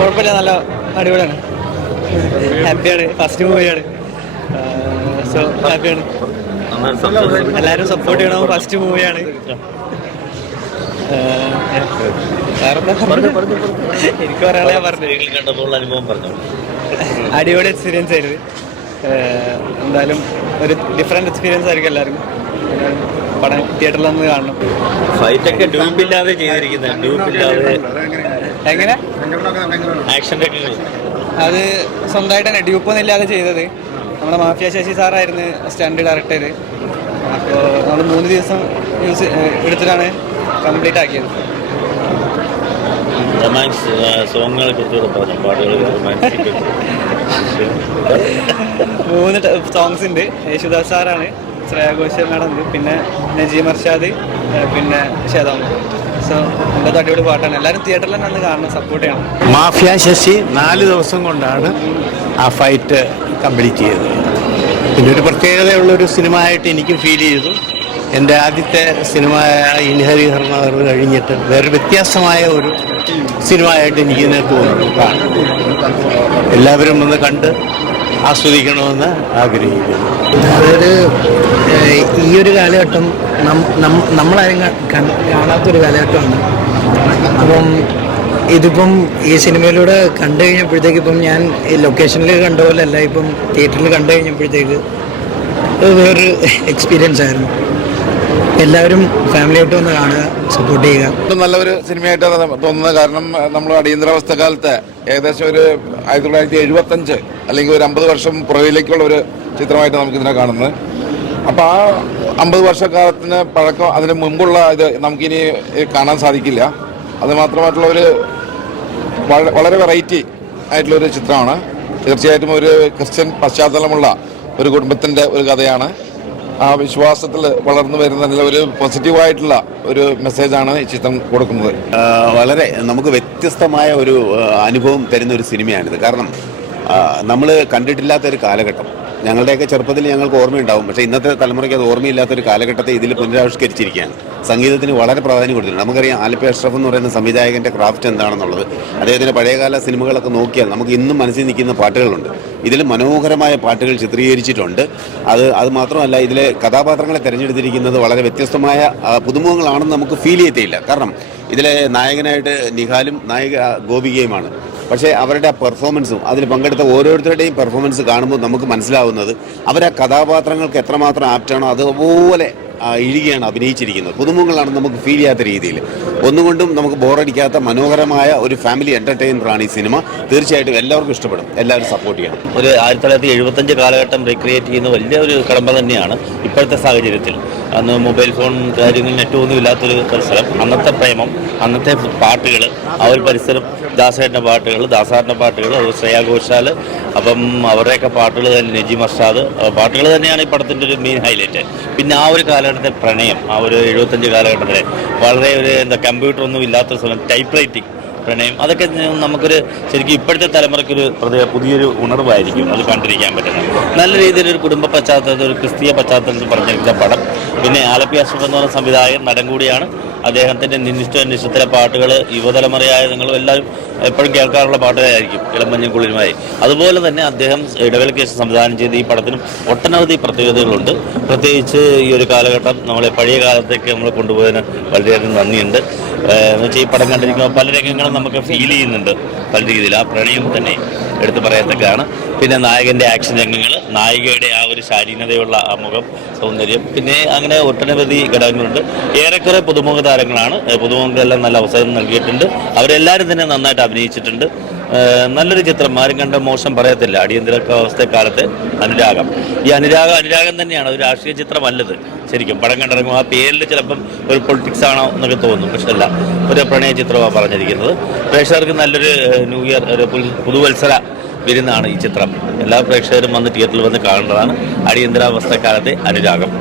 കുഴപ്പമില്ല, നല്ല അടിപൊളിയാണ്. ഹാപ്പിയാണ്, ഫസ്റ്റ് മൂവിയാണ്. സോ ഹാപ്പിയാണ്. എല്ലാവരും സപ്പോർട്ട് ചെയ്യണം. ഫസ്റ്റ് മൂവിയാണ്. എനിക്ക് പറയാനുള്ള ഞാൻ പറഞ്ഞു. അടിപൊളി എക്സ്പീരിയൻസ് ആയിരുന്നു. എന്തായാലും ഒരു ഡിഫറെന്റ് എക്സ്പീരിയൻസ് ആയിരിക്കും എല്ലാവർക്കും. പടം തിയേറ്ററിൽ നിന്ന് കാണണം. ഫൈറ്റൊക്കെ ഡ്യൂപ്പില്ലാതെ ചെയ്തിരിക്കുന്നത്. എങ്ങനെ ആക്ഷൻ അത് സ്വന്തമായിട്ട് തന്നെ ഡ്യൂപ്പൊന്നും ഇല്ലാതെ ചെയ്തത്. നമ്മുടെ മാഫിയ ശശി സാറായിരുന്നു സ്റ്റണ്ട് ഡയറക്ട് ചെയ്ത്. അപ്പോൾ നമ്മൾ 3 ദിവസം എടുത്തിട്ടാണ് കംപ്ലീറ്റ് ആക്കിയത്. സോങ്ങുകളെ കുറിച്ച് പാട്ടുകൾ 3 സോങ്സ് ഉണ്ട്. യേശുദാസ് സാറാണ്, ശ്രേയ ഘോഷൽ മാഡം ഉണ്ട്, പിന്നെ നജീം അർഷാദ്, പിന്നെ ശ്വേതാമ. സോ എൻ്റെ അടിപൊളി പാട്ടാണ്. എല്ലാവരും തിയേറ്ററിൽ തന്നെ വന്ന് കാണണം, സപ്പോർട്ട് ചെയ്യണം. മാഫിയ ശശി 4 ദിവസം കൊണ്ടാണ് ആ ഫൈറ്റ് കംപ്ലീറ്റ് ചെയ്തത്. പിന്നെ ഒരു പ്രത്യേകതയുള്ളൊരു സിനിമ ആയിട്ട് എനിക്ക് ഫീൽ ചെയ്തു. എൻ്റെ ആദ്യത്തെ സിനിമ ഇൻഹരി ഹർണർ കഴിഞ്ഞിട്ട് വേറെ വ്യത്യാസമായ ഒരു സിനിമ ആയിട്ട് എനിക്കിതിനെ തോന്നുന്നു. എല്ലാവരും ഒന്ന് കണ്ട് ആസ്വദിക്കണമെന്ന് ആഗ്രഹിക്കുന്നു. അതൊരു ഈ ഒരു കാലഘട്ടം നമ്മളാരും കാണാത്തൊരു കാലഘട്ടമാണ്. അപ്പം ഇതിപ്പം ഈ സിനിമയിലൂടെ കണ്ടു കഴിഞ്ഞപ്പോഴത്തേക്ക് ഇപ്പം ഞാൻ ഈ ലൊക്കേഷനിൽ കണ്ട പോലെ അല്ല, ഇപ്പം തിയേറ്ററിൽ കണ്ടു കഴിഞ്ഞപ്പോഴത്തേക്ക് വേറൊരു എക്സ്പീരിയൻസ് ആയിരുന്നു. എല്ലാവരും ഫാമിലിയായിട്ട് വന്ന് കാണുക, സപ്പോർട്ട് ചെയ്യുക. നല്ലൊരു സിനിമയായിട്ടാണ് തോന്നുന്നത്. കാരണം നമ്മൾ അടിയന്തരാവസ്ഥ കാലത്ത് ഏകദേശം ഒരു 1975 അല്ലെങ്കിൽ ഒരു 50 വർഷം പുറകിലേക്കുള്ള ഒരു ചിത്രമായിട്ട് നമുക്കിതിനെ കാണുന്നത്. അപ്പോൾ ആ 50 വർഷക്കാലത്തിന് പഴക്കം, അതിന് മുമ്പുള്ള ഇത് നമുക്കിനി കാണാൻ സാധിക്കില്ല. അത് മാത്രമായിട്ടുള്ള ഒരു വളരെ വെറൈറ്റി ആയിട്ടുള്ളൊരു ചിത്രമാണ്. തീർച്ചയായിട്ടും ഒരു ക്രിസ്ത്യൻ പശ്ചാത്തലമുള്ള ഒരു കുടുംബത്തിൻ്റെ ഒരു കഥയാണ്. ആ വിശ്വാസത്തിൽ വളർന്നു വരുന്ന ഒരു പോസിറ്റീവായിട്ടുള്ള ഒരു മെസ്സേജാണ് ഈ ചിത്രം കൊടുക്കുന്നത്. വളരെ നമുക്ക് വ്യത്യസ്തമായ ഒരു അനുഭവം തരുന്ന ഒരു സിനിമയാണിത്. കാരണം നമ്മൾ കണ്ടിട്ടില്ലാത്തൊരു കാലഘട്ടം. ഞങ്ങളുടെയൊക്കെ ചെറുപ്പത്തിൽ ഞങ്ങൾക്ക് ഓർമ്മയുണ്ടാവും, പക്ഷേ ഇന്നത്തെ തലമുറയ്ക്ക് അത് ഓർമ്മയില്ലാത്തൊരു കാലഘട്ടത്തെ ഇതിൽ പുനരാവിഷ്കരിച്ചിരിക്കുകയാണ്. സംഗീതത്തിന് വളരെ പ്രാധാന്യം കൊടുത്തിട്ടുണ്ട്. നമുക്കറിയാം ആലപ്പി അഷ്റഫ് എന്ന് പറയുന്ന സംവിധായകൻ്റെ ക്രാഫ്റ്റ് എന്താണെന്നുള്ളത്. അദ്ദേഹത്തിൻ്റെ പഴയകാല സിനിമകളൊക്കെ നോക്കിയാൽ നമുക്ക് ഇന്നും മനസ്സിൽ നിൽക്കുന്ന പാട്ടുകളുണ്ട്. ഇതിൽ മനോഹരമായ പാട്ടുകൾ ചിത്രീകരിച്ചിട്ടുണ്ട്. അത് മാത്രമല്ല, ഇതിലെ കഥാപാത്രങ്ങളെ തിരഞ്ഞെടുത്തിരിക്കുന്നത് വളരെ വ്യത്യസ്തമായ പുതുമുഖങ്ങളാണെന്ന് നമുക്ക് ഫീൽ ചെയ്യത്തില്ല. കാരണം ഇതിലെ നായകനായിട്ട് നിഹാലും നായിക ഗോപികയുമാണ്. പക്ഷേ അവരുടെ ആ പെർഫോമൻസും അതിൽ പങ്കെടുത്ത ഓരോരുത്തരുടെയും പെർഫോമൻസ് കാണുമ്പോൾ നമുക്ക് മനസ്സിലാവുന്നത് അവർ ആ കഥാപാത്രങ്ങൾക്ക് എത്രമാത്രം ആപ്റ്റാണോ അതുപോലെ ഇഴുകിയാണ് അഭിനയിച്ചിരിക്കുന്നത്. പുതുമുഖങ്ങളാണ് നമുക്ക് ഫീൽ ചെയ്യാത്ത രീതിയിൽ. ഒന്നുകൊണ്ടും നമുക്ക് ബോറടിക്കാത്ത മനോഹരമായ ഒരു ഫാമിലി എൻ്റർടൈനറാണ് ഈ സിനിമ. തീർച്ചയായിട്ടും എല്ലാവർക്കും ഇഷ്ടപ്പെടും. എല്ലാവരും സപ്പോർട്ട് ചെയ്യണം. ഒരു 1975 കാലഘട്ടം റീക്രിയേറ്റ് ചെയ്യുന്ന വലിയ ഒരു കടമ്പ തന്നെയാണ് ഇപ്പോഴത്തെ സാഹചര്യത്തിൽ. അന്ന് മൊബൈൽ ഫോൺ കാര്യങ്ങൾ നെറ്റൊന്നും ഇല്ലാത്തൊരു പരിസരം, അന്നത്തെ പ്രേമം, അന്നത്തെ പാട്ടുകൾ, ആ ഒരു പരിസരം, ദാസേട്ടൻ്റെ പാട്ടുകൾ, ദാസാറിൻ്റെ പാട്ടുകൾ, അത് ശ്രേയ ഘോഷാൽ, അപ്പം അവരുടെയൊക്കെ പാട്ടുകൾ തന്നെ, നജീം അർഷാദ് പാട്ടുകൾ തന്നെയാണ് ഈ പടത്തിൻ്റെ ഒരു മെയിൻ ഹൈലൈറ്റ്. പിന്നെ ആ ഒരു കാലഘട്ടത്തെ പ്രണയം, ആ ഒരു 75 കാലഘട്ടത്തിലെ വളരെ ഒരു കമ്പ്യൂട്ടറൊന്നും ഇല്ലാത്തൊരു സമയം, ടൈപ്പ് റൈറ്റിംഗ് പ്രണയം, അതൊക്കെ നമുക്കൊരു ശരിക്കും ഇപ്പോഴത്തെ തലമുറയ്ക്കൊരു പുതിയൊരു ഉണർവായിരിക്കും അത് കണ്ടിരിക്കാൻ പറ്റുന്നത്. നല്ല രീതിയിലൊരു കുടുംബ പശ്ചാത്തലത്തിൽ, ഒരു ക്രിസ്തീയ പശ്ചാത്തലത്തിൽ പറഞ്ഞിരിക്കുന്ന പടം. പിന്നെ ആലപ്പി അഷ്റഫ് എന്ന് പറയുന്ന സംവിധായകൻ, നടൻ കൂടിയാണ്. അദ്ദേഹത്തിൻ്റെ നിശ്ചിതത്തിലെ പാട്ടുകൾ യുവതലമുറയായ നിങ്ങളും എല്ലാവരും എപ്പോഴും കേൾക്കാറുള്ള പാട്ടുകളായിരിക്കും, ഇളമഞ്ഞും കുളിരുമായി. അതുപോലെ തന്നെ അദ്ദേഹം ഇടവേളയ്ക്ക് ശേഷം സംവിധാനം ചെയ്ത ഈ പടത്തിനും ഒട്ടനവധി പ്രത്യേകതകളുണ്ട്. പ്രത്യേകിച്ച് ഈ ഒരു കാലഘട്ടം നമ്മളെ പഴയ കാലത്തേക്ക് നമ്മൾ കൊണ്ടുപോയതിന് വളരെയധികം നന്ദിയുണ്ട്. എന്ന് വെച്ചാൽ ഈ പടം കണ്ടിരിക്കുമ്പോൾ പല രംഗങ്ങളും നമുക്ക് ഫീൽ ചെയ്യുന്നുണ്ട് പല രീതിയിൽ. ആ പ്രണയം തന്നെ എടുത്തു പറയത്തക്കാണ്. പിന്നെ നായകൻ്റെ ആക്ഷൻ രംഗങ്ങൾ, നായികയുടെ ആ ഒരു ശാരീരതയുള്ള ആ മുഖം സൗന്ദര്യം, പിന്നെ അങ്ങനെ ഒട്ടനവധി ഘടകങ്ങളുണ്ട്. ഏറെക്കുറെ പുതുമുഖ താരങ്ങളാണ്. പുതുമുഖങ്ങളെല്ലാം നല്ല അവസരം നൽകിയിട്ടുണ്ട്. അവരെല്ലാവരും തന്നെ നന്നായിട്ട് അഭിനയിച്ചിട്ടുണ്ട്. നല്ലൊരു ചിത്രം, ആരും കണ്ട മോശം പറയത്തില്ല. അടിയന്തരാവസ്ഥക്കാലത്ത് അനുരാഗം, ഈ അനുരാഗം തന്നെയാണ്. ഒരു രാഷ്ട്രീയ ചിത്രമല്ലത്. ശരിക്കും പടം കണ്ടിറങ്ങും ആ പേരിൽ ചിലപ്പം ഒരു പൊളിറ്റിക്സ് ആണോ എന്നൊക്കെ തോന്നും, പക്ഷെ അല്ല, ഒരു പ്രണയ ചിത്രമാണ് പറഞ്ഞിരിക്കുന്നത്. പ്രേക്ഷകർക്ക് നല്ലൊരു ന്യൂ ഇയർ, ഒരു പുതുവത്സര വിരുന്നാണ് ഈ ചിത്രം. എല്ലാ പ്രേക്ഷകരും വന്ന് തിയേറ്ററിൽ വന്ന് കാണേണ്ടതാണ്. അടിയന്തരാവസ്ഥക്കാലത്തെ അനുരാഗം.